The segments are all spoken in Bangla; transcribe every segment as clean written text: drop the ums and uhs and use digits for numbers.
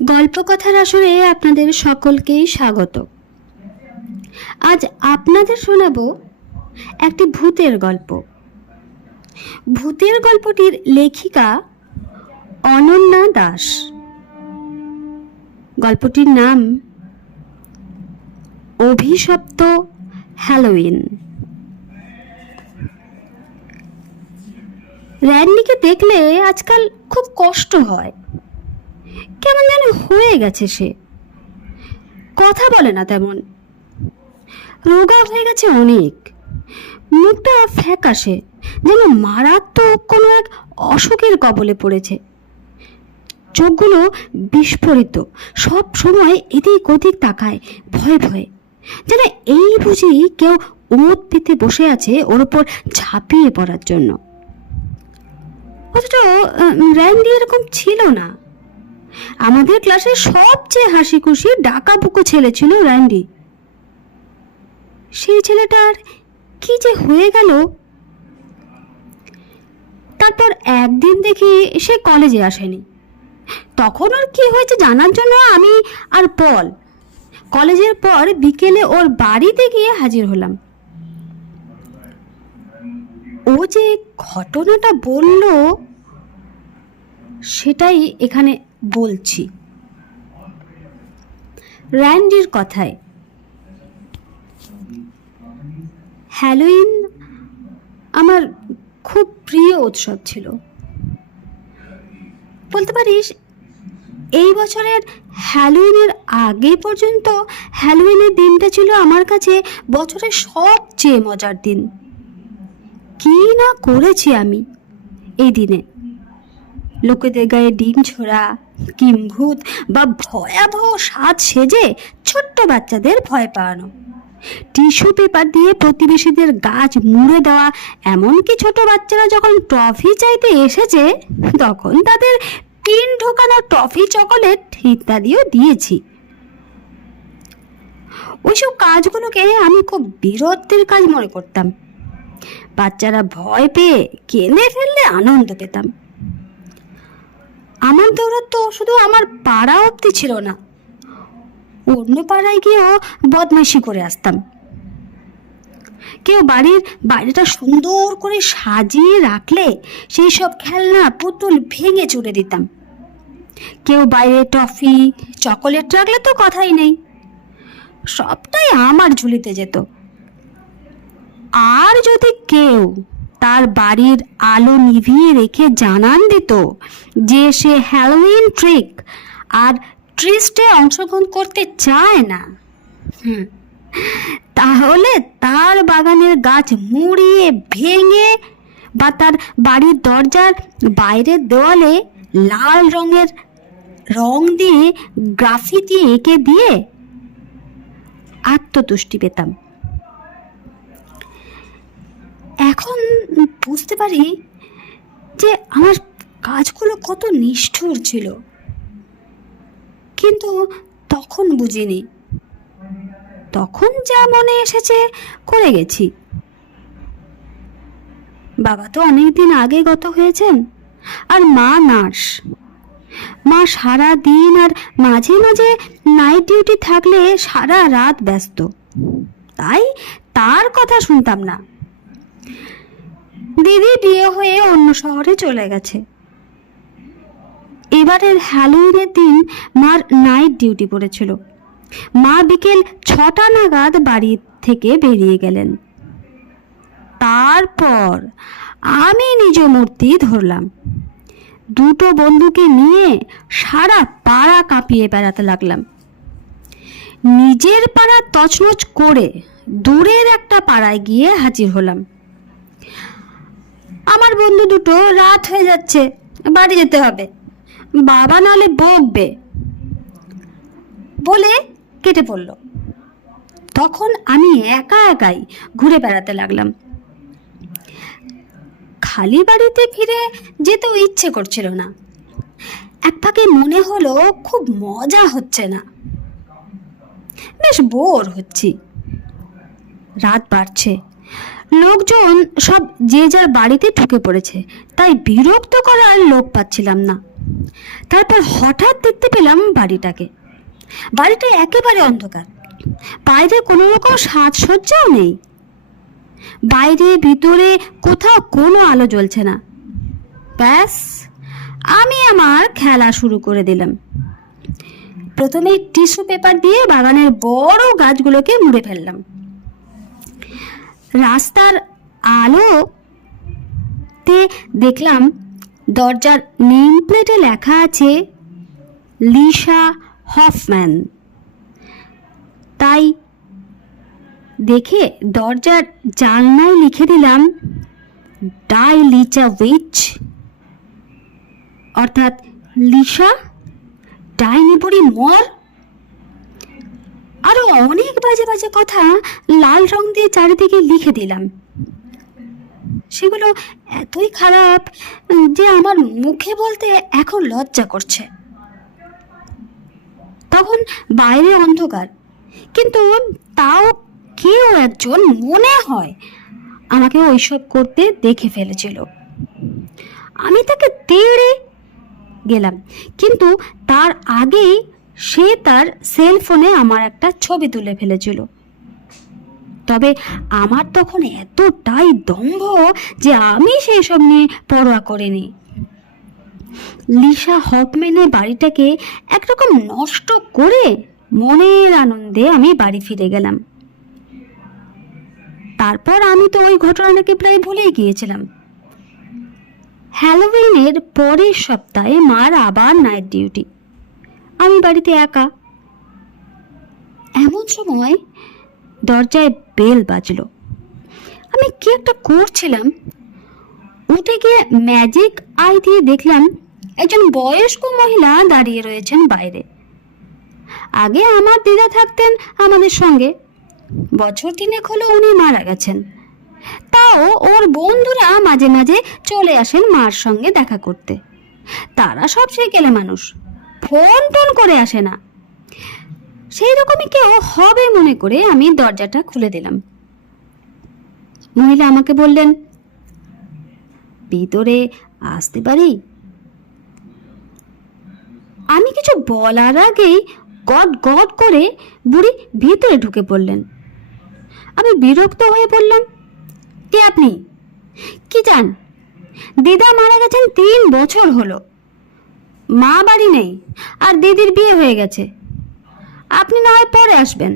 গল্পকথার আসরে আপনাদের সকলকেই স্বাগত। আজ আপনাদের শোনাবো একটি ভূতের গল্প। ভূতের গল্পটির লেখিকা অনন্যা দাস। গল্পটির নাম অভিশপ্ত হ্যালোইন। র্যান্ডিকে দেখলে আজকাল খুব কষ্ট হয়। কেমন যেন হয়ে গেছে সে, কথা বলে না তেমন, রোগা হয়ে গেছে অনেক, মুখটা ফ্যাকাশে, যেন মারাত্মক কোনো এক অসুখের কবলে পড়েছে। চোখগুলো বিস্ফোরিত, সব সময় এদিক ওদিক তাকায় ভয়ে ভয়ে, যেন এই বুঝি কেউ ওঁত পেতে বসে আছে ওর ওপর ঝাঁপিয়ে পড়ার জন্য। অথচ র্যান্ডি এরকম ছিল না। আমাদের ক্লাসে সবচেয়ে হাসি খুশি ডাকাবুকো ছেলে ছিল র্যান্ডি। সেই ছেলেটার কি যে হয়ে গেল। তারপর একদিন দেখি সে কলেজে আসেনি। তখন ওর কি হয়েছে জানার জন্য আমি আর পল কলেজের পর বিকেলে ওর বাড়িতে গিয়ে হাজির হলাম। ও যে ঘটনাটা বলল সেটাই এখানে বলছি। র্যান্ডির কথায়, হ্যালোইন আমার খুব প্রিয় উৎসব ছিল। বলতে পারিস এই বছরের হ্যালোইনের আগে পর্যন্ত হ্যালোইনের দিনটা ছিল আমার কাছে বছরের সবচেয়ে মজার দিন। কি না করেছি আমি এই দিনে! লোকেদের গায়ে ডিম ছোড়া, কিম্ভূত বা ভয়াবহ সাজ সেজে ছোট্ট বাচ্চাদের ভয় পাওয়ানো, টিস্যু পেপার দিয়ে প্রতিবেশীদের গাছ মুড়ে দেওয়া, এমনকি ছোট বাচ্চারা যখন ট্রফি চাইতে এসেছে তখন তাদের পিন ঢোকানো টফি, চকোলেট ইত্যাদিও দিয়েছি। ওইসব কাজগুলোকে আমি খুব বীরত্বের কাজ মনে করতাম। বাচ্চারা ভয় পেয়ে কেঁদে ফেললে আনন্দ পেতাম। আমার দৌড়াত্ম শুধু আমার পাড়া অবধি ছিল না, অন্য পাড়ায় গিয়েও বদমাইশি করে আসতাম। কেউ বাড়ির বাইরেটা সুন্দর করে সাজিয়ে রাখলে সেই সব খেলনা পুতুল ভেঙে চুরে দিতাম। কেউ বাইরে টফি, চকোলেট রাখলে তো কথাই নেই, সবটাই আমার ঝুলিতে যেত। আর যদি কেউ তার বাড়ির আলো নিভিয়ে রেখে জানান দিত যে সে হ্যালোইন ট্রিক আর ট্রিস্টে অংশগ্রহণ করতে চায় না, তাহলে তার বাগানের গাছ মুড়িয়ে ভেঙে বা তার বাড়ির দরজার বাইরের দেওয়ালে লাল রঙের রং দিয়ে গ্রাফিতি এঁকে দিয়ে আত্মতুষ্টি পেতাম। এখন বুঝতে পারি যে আমার কাজগুলো কত নিষ্ঠুর ছিল, কিন্তু তখন বুঝিনি। তখন যা মনে এসেছে করে গেছি। বাবা তো অনেকদিন আগে গত হয়েছেন, আর মা নার্স। মা সারা দিন আর মাঝে মাঝে নাইট ডিউটি থাকলে সারা রাত ব্যস্ত, তাই তার কথা শুনতাম না। দিদি বিয়ে হয়ে অন্য শহরে চলে গেছে। এবারের হ্যালোইনের দিন মার নাইট ডিউটি পড়েছিল। মা বিকেল 6টা নাগাদ বাড়ি থেকে বেরিয়ে গেলেন। তারপর আমি নিজ মূর্তি ধরলাম, দুটো বন্ধুকে নিয়ে সারা পাড়া কাঁপিয়ে বেড়াতে লাগলাম। নিজের পাড়া তছনছ করে দূরের একটা পাড়ায় গিয়ে হাজির হলাম। আমার বন্ধু দুটো, রাত হয়ে যাচ্ছে, বাড়ি যেতে হবে, বাবা নাহলে বকবে বলে কেটে পড়ল। তখন আমি একা একাই ঘুরে বেড়াতে লাগলাম। খালি বাড়িতে ফিরে যেতেও ইচ্ছে করছিল না। এক ফাঁকে মনে হলো খুব মজা হচ্ছে না, বেশ বোর হচ্ছি। রাত বাড়ছে, লোকজন সব যে যার বাড়িতে ঢুকে পড়েছে, তাই বিরক্ত করার লোক পাচ্ছিলাম না। তারপর হঠাৎ দেখতে পেলাম বাড়িটা একেবারে অন্ধকার। বাইরে কোনো রকম সাজসজ্জাও নেই, বাইরে ভিতরে কোথাও কোনো আলো জ্বলছে না। ব্যাস, আমি আমার খেলা শুরু করে দিলাম। প্রথমে টিস্যু পেপার দিয়ে বাগানের বড় গাছগুলোকে মুড়ে ফেললাম। রাস্তার আলোতে দেখলাম দরজার নেম প্লেটে লেখা আছে লিসা হফম্যান। তাই দেখে দরজার জানলায় লিখে দিলাম ডাই লিচা উইচ, অর্থাৎ লিসা ডাইনি বুড়ি মর। আরো অনেক বাজে বাজে কথা লাল রং দিয়ে চারিদিকে লিখে দিলাম। সেগুলো এতই খারাপ যে আমার মুখে বলতে এখন লজ্জা করছে। তখন বাইরে অন্ধকার, কিন্তু তাও কেউ একজন মনে হয় আমাকে ওইসব করতে দেখে ফেলেছিল। আমি তাকে তেড়ে গেলাম, কিন্তু তার আগেই সে তার সেলফোনে আমার একটা ছবি তুলে ফেলেছিল। তবে আমার তখন এতটাই দম্ভ যে আমি সেই সব নিয়ে পরোয়া করিনি। লিসা হফম্যানের বাড়িটাকে একরকম নষ্ট করে মনের আনন্দে আমি বাড়ি ফিরে গেলাম। তারপর আমি তো ওই ঘটনাটাকে প্রায় ভুলেই গিয়েছিলাম। হ্যালোউইনের পরের সপ্তাহে মার আবার নাইট ডিউটি। আমি বাড়িতে একা। এমন সময় দরজায় বেল বাজলো। আমি কি একটা করছিলাম, উঠে গিয়ে ম্যাজিক আই দিয়ে দেখলাম একজন বয়স্ক মহিলা দাঁড়িয়ে রয়েছেন বাইরে। আগে আমার দিদা থাকতেন আমাদের সঙ্গে, বছর 3 হলো উনি মারা গেছেন। তাও ওর বন্ধুরা মাঝে মাঝে চলে আসেন মার সঙ্গে দেখা করতে। তারা সব সেকেলে মানুষ, ফোন টোন করে আসে না। সেই রকমই কেউ হবে মনে করে আমি দরজাটা খুলে দিলাম। মহিলা আমাকে বললেন, ভিতরে আসতে পারি? আমি কিছু বলার আগেই গট গট করে বুড়ি ভিতরে ঢুকে পড়লেন। আমি বিরক্ত হয়ে বললাম, কে আপনি? কি চান? দিদা মারা গেছেন 3 বছর হলো, মা বাড়ি নেই, আর দিদির বিয়ে হয়ে গেছে। আপনি না হয় পরে আসবেন।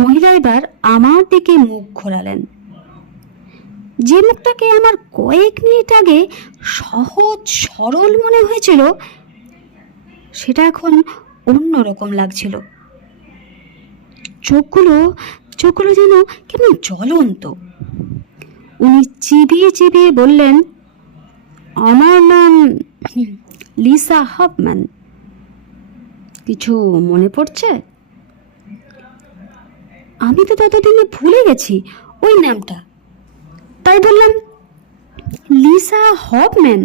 মহিলা এবার আমার দিকে মুখ ঘোরালেন। যে মুখটাকে আমার কয়েক মিনিট আগে সহজ সরল মনে হয়েছিল, সেটা এখন অন্যরকম লাগছিল। চোখগুলো যেন কেমন জ্বলন্ত। উনি চিবিয়ে চিবিয়ে বললেন, আমার নাম লিসা হফম্যান। কিছু মনে পড়ছে? আমি তো ততদিনে ভুলে গেছি ওই নামটা। তাই বললাম, লিসা হফম্যান?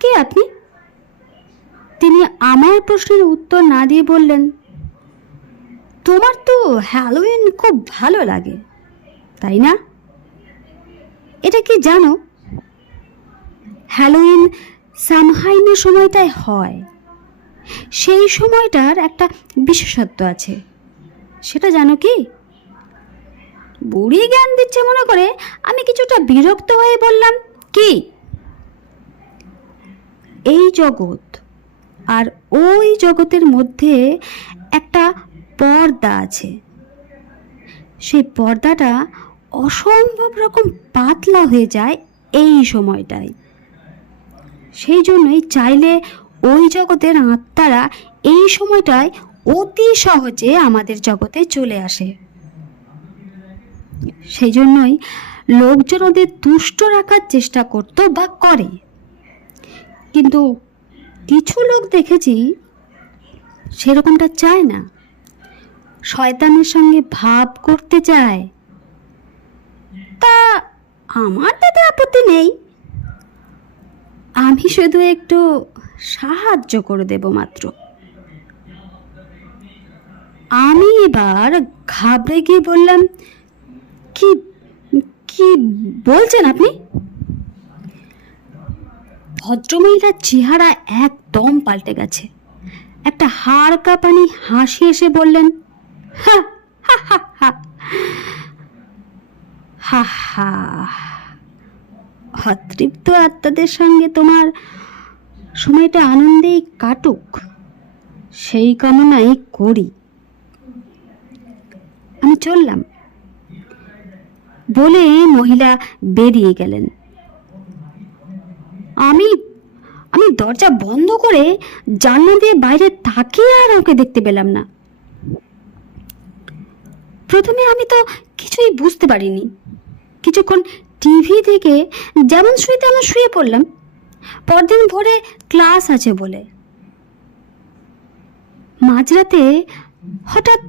কে আপনি? তিনি আমার প্রশ্নের উত্তর না দিয়ে বললেন, তোমার তো হ্যালোউইন খুব ভালো লাগে, তাই না? এটা কি জানো? হ্যালোউইন সামহাইনের সময়টায় হয়। সেই সময়টার একটা বিশেষত্ব আছে, সেটা জানো কি? বুড়ি জ্ঞান দিচ্ছে মনে করে আমি কিছুটা বিরক্ত হয়ে বললাম, কি? এই জগৎ আর ওই জগতের মধ্যে একটা পর্দা আছে। সেই পর্দাটা অসম্ভব রকম পাতলা হয়ে যায় এই সময়টায়। সেই জন্যই চাইলে ওই জগতের আত্মারা এই সময়টায় অতি সহজে আমাদের জগতে চলে আসে। সেই জন্যই লোকজন ওদের তুষ্ট রাখার চেষ্টা করতো বা করে। কিন্তু কিছু লোক দেখেছি সেরকমটা চায় না, শয়তানের সঙ্গে ভাব করতে চায়। তা আমার তাতে আপত্তি নেই, আমি শুধু একটু সাহায্য করে দেব মাত্র। আমি এবার ঘাবড়ে গিয়ে বললাম, কি কি বলছেন আপনি? ভদ্রমহিলার চেহারা একদম পাল্টে গেছে। একটা হাড় কাঁপানি হাসি এসে বললেন, হা হা হা হা হা হা, অতৃপ্ত আত্মাদের সঙ্গে তোমার সময়টা আনন্দেই কাটুক, সেই কামনাই করি। আমি চললাম বলে মহিলা বেরিয়ে গেলেন। আমি আমি দরজা বন্ধ করে জানলা দিয়ে বাইরে তাকিয়ে আর ওকে দেখতে পেলাম না। প্রথমে আমি তো কিছুই বুঝতে পারিনি। কিছুক্ষণ টিভি থেকে যেমন শুয়ে তেমন শুয়ে পড়লাম, পরদিন ভোরে ক্লাস আছে বলে। মাঝরাতে হঠাৎ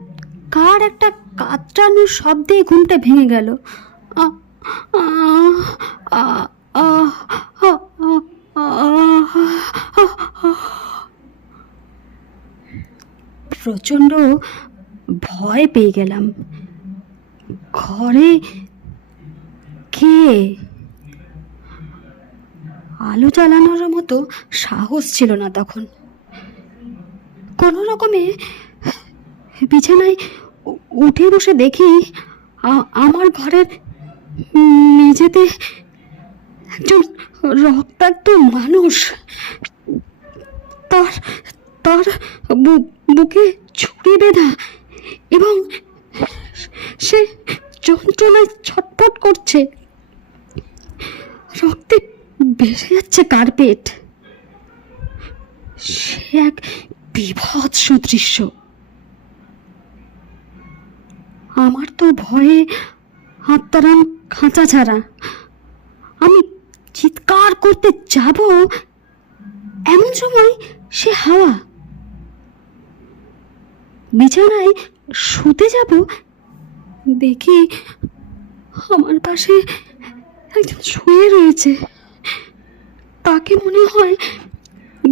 কার একটা কাতরানোর শব্দে ঘুমটা ভেঙে গেল। প্রচণ্ড ভয় পেয়ে গেলাম। ঘরে কে? আলো জ্বালানোর মতো সাহস ছিল না তখন। কোনো রকমে বিছানায় উঠে বসে দেখি আমার ঘরের মেঝেতে একজন রক্তাক্ত মানুষ, তার তার বুকে ছুরি বেঁধা, এবং সে যন্ত্রণায় ছটফট করছে। রক্তে ভেসে যাচ্ছে কার্পেট। সে এক বীভৎস দৃশ্য। আমার তো ভয়ে আত্মারাম খাঁচা ছাড়া। আমি চিৎকার করতে যাব, এমন সময় সে হাওয়া। বিছানায় শুতে যাব, দেখি আমার পাশে একজন শুয়ে রয়েছে। তাকে মনে হয়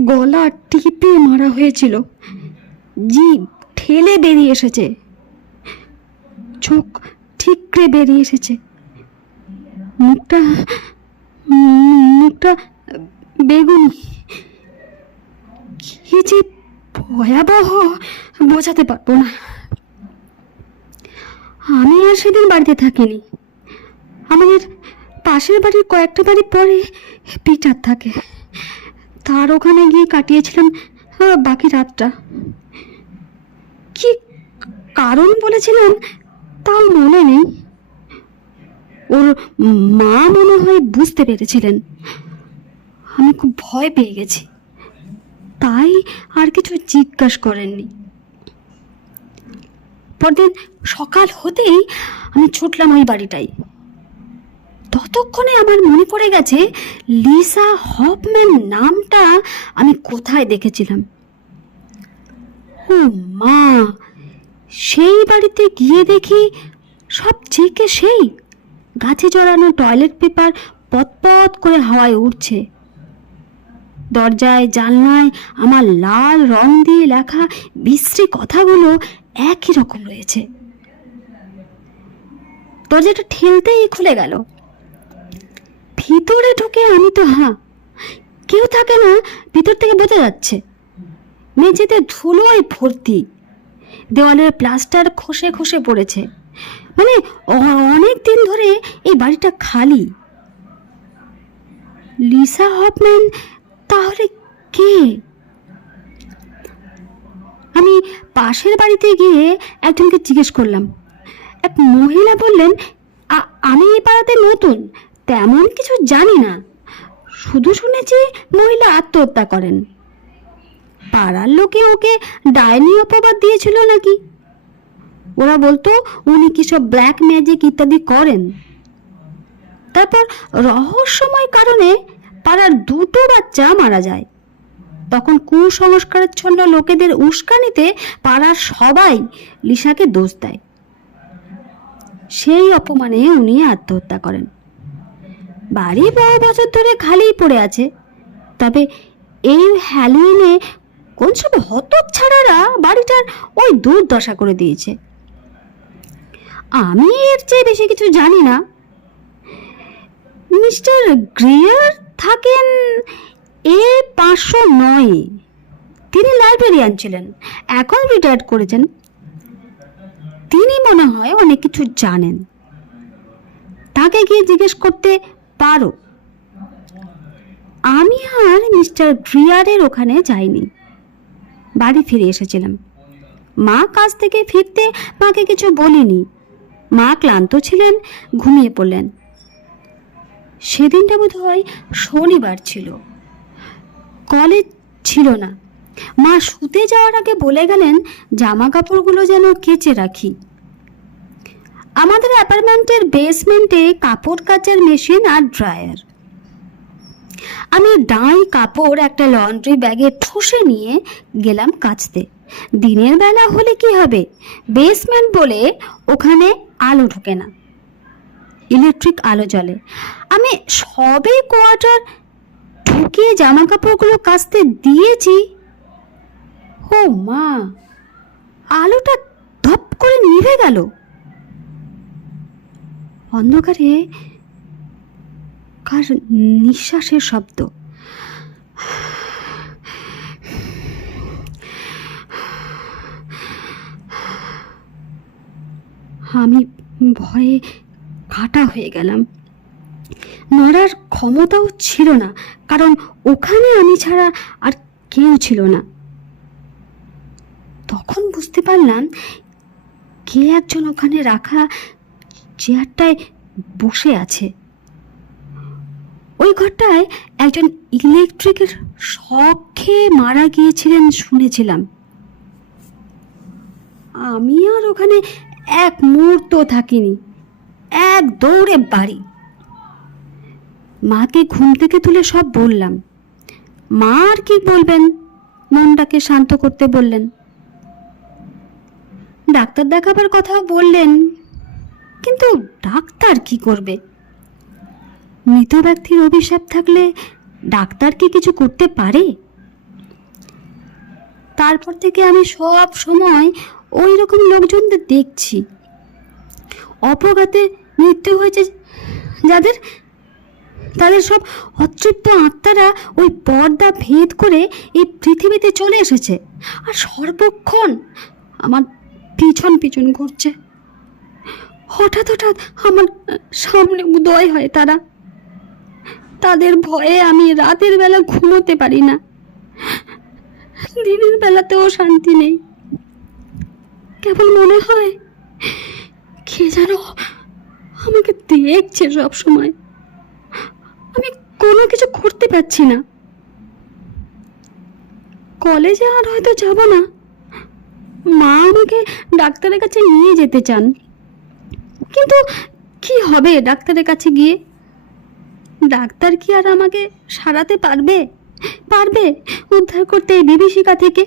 গলা টিপে মারা হয়েছিল, জিভ ঠেলে বেরিয়ে এসেছে, চোখ ঠিকরে বেরিয়ে এসেছে, মুখটা বেগুনি। কি যে ভয়াবহ বোঝাতে পারবো না। আমি আর সেদিন বাড়িতে থাকিনি। আমাদের পাশের বাড়ির কয়েকটা বাড়ি পরে পিটার থাকে, তার ওখানে গিয়ে কাটিয়েছিলাম বাকি রাতটা। কি কারণ বলেছিলাম তাও মনে নেই। ওর মা মনে হয় বুঝতে পেরেছিলেন। আমি খুব ভয় পেয়ে গেছি, তাই আর কিছু জিজ্ঞাসা করেননি। পরদিন সকাল হতেই আমি ছুটলাম ওই বাড়িটাই। ততক্ষণে আমার মনে পড়ে গেছে লিসা হফম্যান নামটা আমি কোথায় দেখেছিলাম। ও মা, সেই বাড়িতে গিয়ে দেখি সব চেকে সেই গাছে জড়ানো টয়লেট পেপার পতপত করে হাওয়ায় উড়ছে। দরজায় জানলায় আমার লাল রং দিয়ে লেখা বিশ্রী কথাগুলো একই রকম রয়েছে। দরজাটা ঠেলতেই খুলে গেল। ভিতরে ঢুকে আমি তো কেউ থাকে না, ভিতর থেকে বোঝা যাচ্ছে। মেঝেতে ধুলোয় ভর্তি, দেওয়ালের প্লাস্টার খসে খসে পড়েছে, মানে অনেক দিন ধরে এই বাড়িটা খালি। লিসা হফম্যান তাহলে কে? আমি পাশের বাড়িতে গিয়ে একজনকে জিজ্ঞেস করলাম। এক মহিলা বললেন, আমি এই পাড়াতে নতুন, তেমন কিছু জানি না, শুধু শুনেছি মহিলা আত্মহত্যা করেন। পাড়ার লোকে ওকে ডাইনি অপবাদ দিয়েছিল নাকি। ওরা বলতো উনি কি সব ব্ল্যাক ম্যাজিক ইত্যাদি করেন। তারপর রহস্যময় কারণে পাড়ার 2টো বাচ্চা মারা যায়। তখন কুসংস্কারাচ্ছন্ন লোকেদের উস্কানিতে পাড়ার সবাই লিসাকে দোষ দেয়। সেই অপমানে উনি আত্মহত্যা করেন। বাড়ি বহু বছর ধরে খালি পড়ে আছে, তবে এই হ্যালোইনে কোন সব হতচ্ছাড়ারা বাড়িটার ওই দুর্দশা করে দিয়েছে। আমি এর চেয়ে বেশি কিছু জানি না। মিস্টার গ্রিয়ার থাকেন A509। তিনি লাইব্রেরিয়ান ছিলেন, এখন রিটায়ার্ড করেছেন। তিনি মনে হয় অনেক কিছু জানেন, তাকে গিয়ে জিজ্ঞেস করতে পারো। আমি আর মিস্টার গ্রিয়ারের ওখানে যাইনি, বাড়ি ফিরে এসেছিলাম। মা কাজ থেকে ফিরতে মাকে কিছু বলিনি। মা ক্লান্ত ছিলেন, ঘুমিয়ে পড়লেন। সেদিনটা বোধ হয় শনিবার ছিল, কলেজ ছিল না। মা শুতে যাওয়ার আগে বলে গেলেন জামা কাপড়গুলো যেন কেচে রাখি। আমাদের অ্যাপার্টমেন্টের বেসমেন্টে কাপড় কাচার মেশিন আর ড্রায়ার। আমি ডাঁই কাপড় একটা লন্ড্রি ব্যাগে ঠুসে নিয়ে গেলাম কাচতে। দিনের বেলা হলে কি হবে, বেসমেন্ট বলে ওখানে আলো ঢোকে না, ইলেকট্রিক আলো জ্বলে। আমি সবে কোয়ার্টার ঢুকিয়ে জামা কাপড়গুলো কাচতে দিয়েছি, ও মা, আলোটা ধপ করে নিভে গেল। অন্ধকারে কার নিঃশ্বাসের শব্দ। আমি ভয়ে কাটা হয়ে গেলাম। নড়ার ক্ষমতাও ছিল না, কারণ ওখানে আমি ছাড়া আর কেউ ছিল না। তখন বুঝতে পারলাম কে একজন ওখানে রাখা চেয়ারটায় বসে আছে। ওই ঘরটায় একজন ইলেকট্রিকের শক খেয়ে মারা গিয়েছিলেন শুনেছিলাম। আমি আর ওখানে এক মুহূর্ত থাকিনি, এক দৌড়ে বাড়ি। মাকে ঘুম থেকে তুলে সব বললাম। মা আর কি বলবেন, মনটাকে শান্ত করতে বললেন। ডাক্তার দেখাবার কথাও বললেন, কিন্তু ডাক্তার কি করবে? মৃত ব্যক্তির অভিশাপ থাকলে ডাক্তার কি কিছু করতে পারে? তারপর থেকে আমি সব সময় ওই রকম লোকজনদের দেখছি। অপঘাতে মৃত্যু হয়েছে যাদের, তাদের সব অতৃপ্ত আত্মারা ওই পর্দা ভেদ করে এই পৃথিবীতে চলে এসেছে, আর সর্বক্ষণ আমার পিছন পিছন ঘুরছে। হঠাৎ হঠাৎ আমার সামনে উদয় হয় তারা। তাদের ভয়ে আমি রাতের বেলা ঘুমোতে পারি না, দিনের বেলাতেও শান্তি নেই। কেবল মনে হয় কে যেন আমাকে দেখছে সব সময়। আমি কোনো কিছু করতে পারছি না। কলেজে আর হয়তো যাব না। মা আমাকে ডাক্তারের কাছে নিয়ে যেতে চান, কিন্তু কি হবে ডাক্তারের কাছে গিয়ে? ডাক্তার কি আর আমাকে সারাতে পারবে উদ্ধার করতে এই বিভীষিকা থেকে?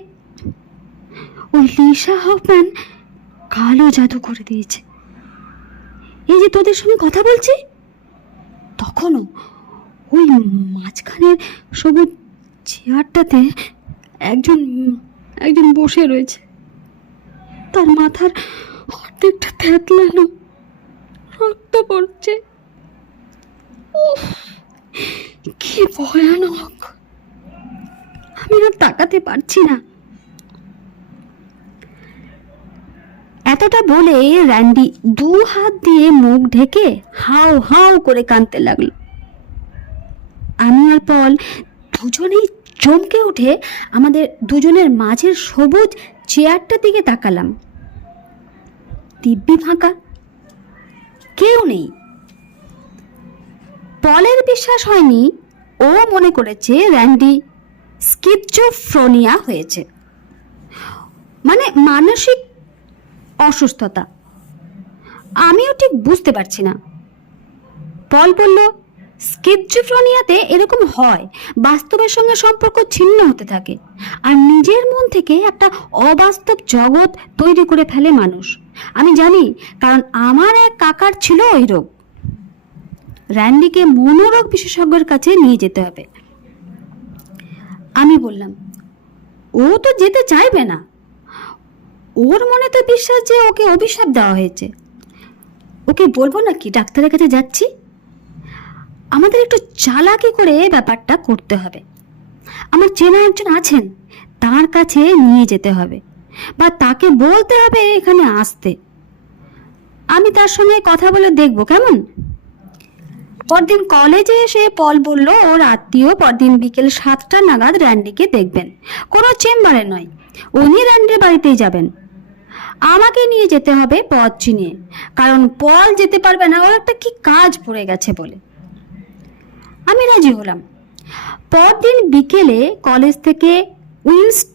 ওই লিসা হফম্যান কালো জাদু করে দিয়েছে। এই যে তোদের সঙ্গে কথা বলছি, তখনও ওই মাঝখানের সবুজ চেয়ারটাতে একজন বসে রয়েছে। তার মাথার অর্ধেকটা থেতলানো, রক্ত পড়ছে। উফ, কি ভয়ানক! আমি আর তাকাতে পারছি না। এতটা বলে র্যান্ডি 2 হাত দিয়ে মুখ ঢেকে হাউ হাউ করে কাঁদতে লাগলো। আমি আর পল দুজনেই চমকে উঠে আমাদের দুজনের মাঝের সবুজ চেয়ারটার দিকে তাকালাম। দিব্যি ফাঁকা, কেউ নেই। পলের বিশ্বাস হয়নি। ও মনে করেছে র্যান্ডি স্কিজোফ্রেনিয়া হয়েছে, মানে মানসিক অসুস্থতা। আমিও ঠিক বুঝতে পারছি না। পল বলল, স্কিজোফ্রেনিয়াতে এরকম হয়, বাস্তবের সঙ্গে সম্পর্ক ছিন্ন হতে থাকে, আর নিজের মন থেকে একটা অবাস্তব জগৎ তৈরি করে ফেলে মানুষ। আমি জানি, কারণ আমার এক কাকার ছিল ওই রোগ। র্যান্ডিকে মনোরোগ বিশেষজ্ঞের কাছে নিয়ে যেতে হবে। আমি বললাম, ও তো যেতে চাইবে না। ওর মনে তো বিশ্বাস যে ওকে অভিশাপ দেওয়া হয়েছে। ওকে বলবো নাকি ডাক্তারের কাছে যাচ্ছি? আমাদের একটু চালাকি করে ব্যাপারটা করতে হবে। আমার চেনা একজন আছেন, তার কাছে নিয়ে যেতে হবে, বা তাকে বলতে হবে এখানে আসতে। আমি তার সঙ্গে কথা বলে দেখবো কেমন। পরদিন কলেজে এসে পল বলল ওর আত্মীয় পরদিন বিকেল 7টা নাগাদ র্যান্ডিকে দেখবেন, কোনো চেম্বারে নয়, উনি র্যান্ডির বাড়িতেই যাবেন। আমাকে নিয়ে যেতে হবে পথ চিনিয়ে, কারণ পল যেতে পারবে না, ওর একটা কি কাজ পড়ে গেছে বলে। আমি রাজি হলাম। পরদিন বিকেলে কলেজ থেকে উইনস্ট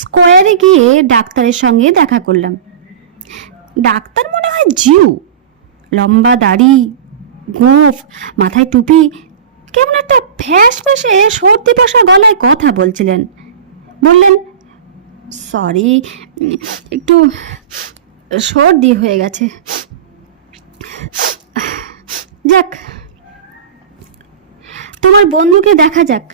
স্কোয়ারে গিয়ে ডাক্তারের সঙ্গে দেখা করলাম। ডাক্তার মনে হয় জিউ, লম্বা দাড়ি, গোঁফ, মাথায় টুপি, কেমন একটা ফ্যাস ফ্যাসে সর্দি বসা গলায় কথা বলছিলেন। বললেন, সরি, একটু সর্দি হয়ে গেছে। যাক, তোমার বন্ধুকে দেখা যাক,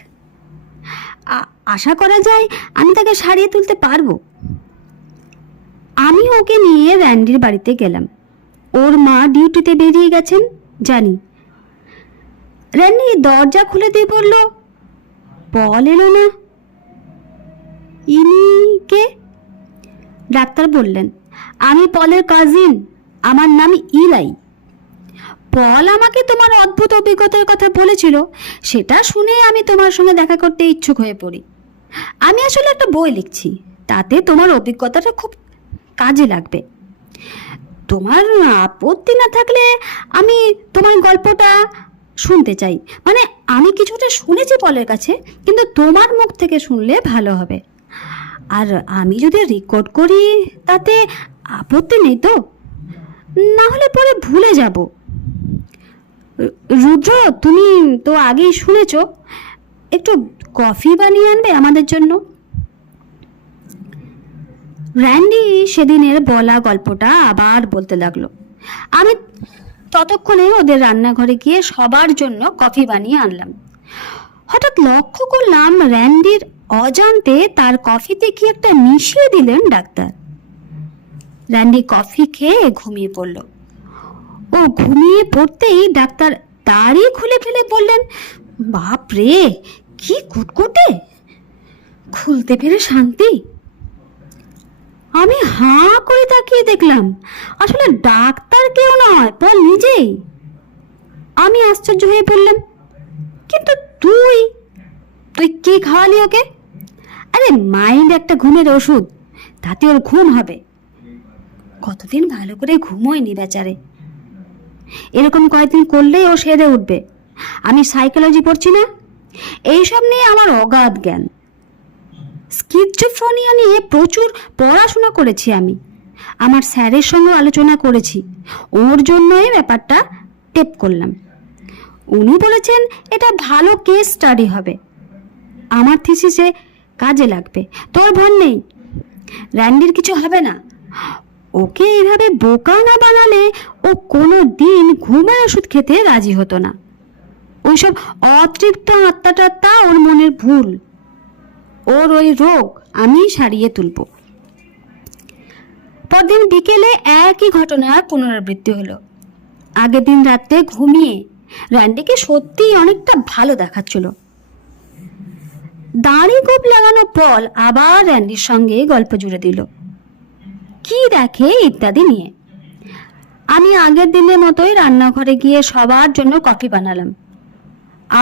আশা করা যায় আমি তাকে সারিয়ে তুলতে পারবো। আমি ওকে নিয়ে র্যান্ডির বাড়িতে গেলাম। ওর মা ডিউটিতে বেরিয়ে গেছেন জানি। র্যান্ডি দরজা খুলে দিয়ে বলল, পল এলো না। ইনি কে? ডাক্তার বললেন, আমি পলের কাজিন, আমার নাম ইলাই। পল আমাকে তোমার অদ্ভুত অভিজ্ঞতার কথা বলেছিল, সেটা শুনে আমি তোমার সঙ্গে দেখা করতে ইচ্ছুক হয়ে পড়ি। আমি আসলে একটা বই লিখছি, তাতে তোমার অভিজ্ঞতাটা খুব কাজে লাগবে। তোমার আপত্তি না থাকলে আমি তোমার গল্পটা শুনতে চাই। মানে আমি কিছুটা শুনেছি পলের কাছে, কিন্তু তোমার মুখ থেকে শুনলে ভালো হবে। আর আমি যদি রেকর্ড করি তাতে আপত্তি নেই তো? না হলে পরে ভুলে যাব। রুদ্র, তুমি তো আগেই শুনেছ, একটু কফি বানিয়ে আনবে আমাদের জন্য। র্যান্ডি সেদিনের বলা গল্পটা আবার বলতে লাগলো। আমি ততক্ষণে ওদের রান্নাঘরে গিয়ে সবার জন্য কফি বানিয়ে আনলাম। হঠাৎ লক্ষ্য করলাম র্যান্ডির অজান্তে তার কফিতে কি একটা মিশিয়ে দিলেন ডাক্তার। র্যান্ডি কফি খেয়ে ঘুমিয়ে পড়ল। ও ঘুমিয়ে পড়তেই ডাক্তার দাড়ি খুলে ফেলে বললেন, বাপ রে, কি কুটকুটে, খুলতে পেরে শান্তি। আমি হাঁ করে তাকিয়ে দেখলাম, আসলে ডাক্তার কেউ নয়, পল নিজেই। আমি আশ্চর্য হয়ে পড়লাম, কিন্তু তুই তুই কি খাওয়ালি ওকে? আরে মাইন্ড একটা ঘুমের ওষুধ, তাতে ওর ঘুম হবে। কতদিন ভালো করে ঘুমোয়নি বেচারে, এরকম কয়েকদিন করলেই ও সেরে উঠবে। আমি সাইকোলজি পড়ছি না, এইসব নিয়ে আমার অগাধ জ্ঞান। স্কিজোফ্রেনিয়া নিয়ে প্রচুর পড়াশোনা করেছি আমি, আমার স্যারের সঙ্গে আলোচনা করেছি, ওর জন্যই ব্যাপারটা টেপ করলাম। উনি বলেছেন এটা ভালো কেস স্টাডি হবে, আমার থিসিসে কাজে লাগবে। তোর ভয় নেই, র্যান্ডির কিছু হবে না। ওকে এইভাবে বোকা না বানালে ও কোনো দিন ঘুমের ওষুধ খেতে রাজি হতো না। ওইসব অতৃপ্ত আত্মাটাত্মা ওর মনের ভুল, ওর ওই রোগ আমি সারিয়ে তুলব। পরদিন বিকেলে একই ঘটনার পুনরাবৃত্তি হলো। আগের দিন রাতে ঘুমিয়ে র্যান্ডিকে সত্যিই অনেকটা ভালো দেখাচ্ছিল। দাড়ি গোপ লাগানো পল আবার র্যান্ডির সঙ্গে গল্প জুড়ে দিল, কি দেখে ইত্যাদি নিয়ে। আমি আগের দিনের মতোই রান্নাঘরে গিয়ে সবার জন্য কফি বানালাম।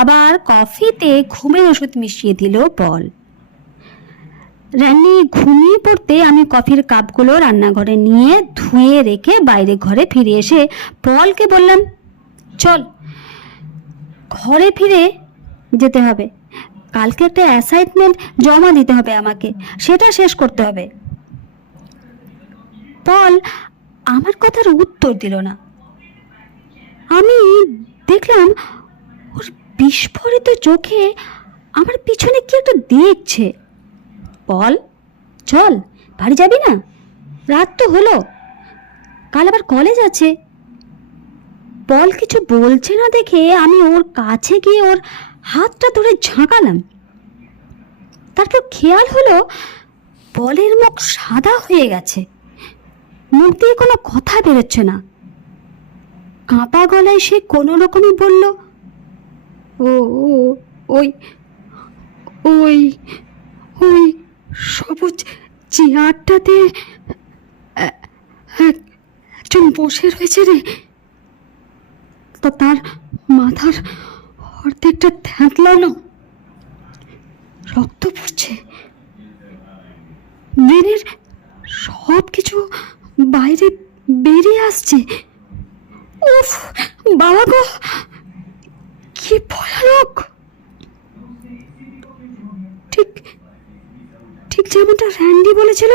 আবার কফিতে ঘুমের ওষুধ মিশিয়ে দিল পল। র্যান্ডি ঘুমিয়ে পড়তে আমি কফির কাপগুলো রান্নাঘরে নিয়ে ধুয়ে রেখে বাইরে ঘরে ফিরে এসে পলকে বললাম, চল ঘরে ফিরে যেতে হবে, কালকে একটা অ্যাসাইনমেন্ট জমা দিতে হবে আমাকে, সেটা শেষ করতে হবে। পল আমার কথার উত্তর দিল না। আমি দেখলাম ওর বিস্ফোরিত চোখে আমার পিছনে কি একটা দেখছে। পল, চল, বাড়ি যাবি না? রাত তো হলো, কাল আবার কলেজ আছে। পল কিছু বলছে না দেখে আমি ওর কাছে গিয়ে ওর হাতটা ধরে ঝাঁকালাম। তারপর খেয়াল হলো পলের মুখ সাদা হয়ে গেছে, মুখ দিয়ে কোনো কথা বেরোচ্ছে না। কাঁপা গলায় সে কোনো রকমই বলল, ও ওই ওই ওই সবুজ চেয়ারটাতে একজন বসে রয়েছে রে। তার মাথার অর্ধেকটা থ্যাঁতলানো, রক্ত পড়ছে, ব্রেনের সব কিছু বাইরে বেরিয়ে আসছে। উফ বাবা গো, কি ভয়ানক! ঠিক ঠিক যেমনটা র্যান্ডি বলেছিল।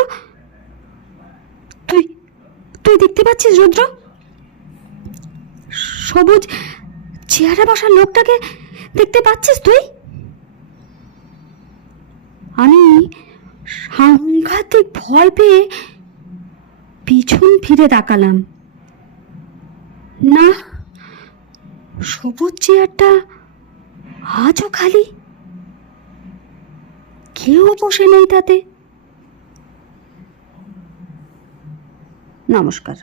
তুই তুই দেখতে পাচ্ছিস রুদ্র? সবুজ চেয়ারে বসা লোকটাকে দেখতে পাচ্ছিস তুই? আমি সাংঘাতিক ভয় পেয়ে পিছন ফিরে তাকালাম। না, সবুজ চেয়ারটা আজও খালি, কেউ বসে নেই তাতে। নমস্কার।